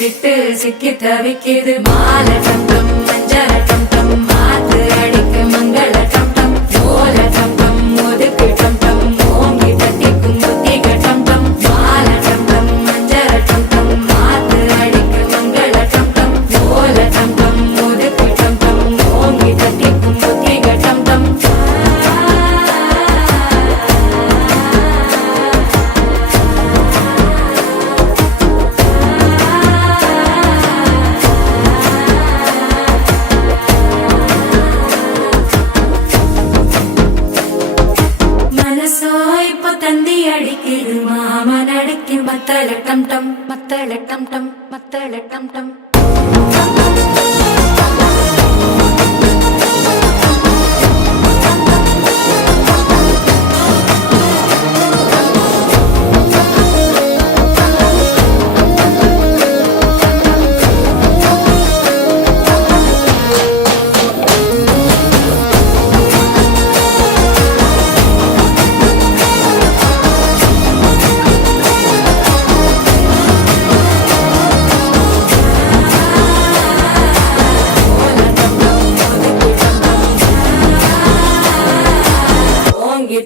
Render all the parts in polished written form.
விட்டு சிக்கி தவிக்குது மாலை டம் டம் மஞ்சள டம் டம் மாத்து அடிக்கு மங்கள டம் டம் ஓல டம் டம் ஒதுக்கு டம் டம் ஓங்கி தட்டிக்கும் புத்திக டம் டம் மாலை டம் டம் மஞ்சள டம் டம் மாத்து அடிக்கு மங்கள டம் டம் ஓல டம் டம் ஒதுக்கு டம் டம் ஓங்கி தட்டிக்கும் புத்திக டம் டம் தந்தி அடிக்குது மாமன் அடிக்கு மத்தள டம் டம் மத்தள டம் டம் மத்தள டம் டம்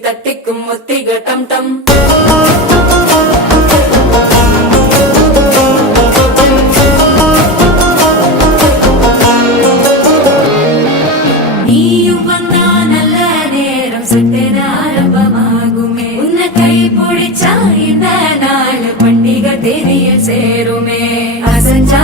தட்டிக்கும் ஒத்திக டம் டம் நீயும் வந்தா நல்ல நேரம் சட்டென ஆரம்பமாகுமே உன்னை கை பிடிச்சா இந்த நாள் பண்டிகை தேதியில் சேருமே அசஞ்சா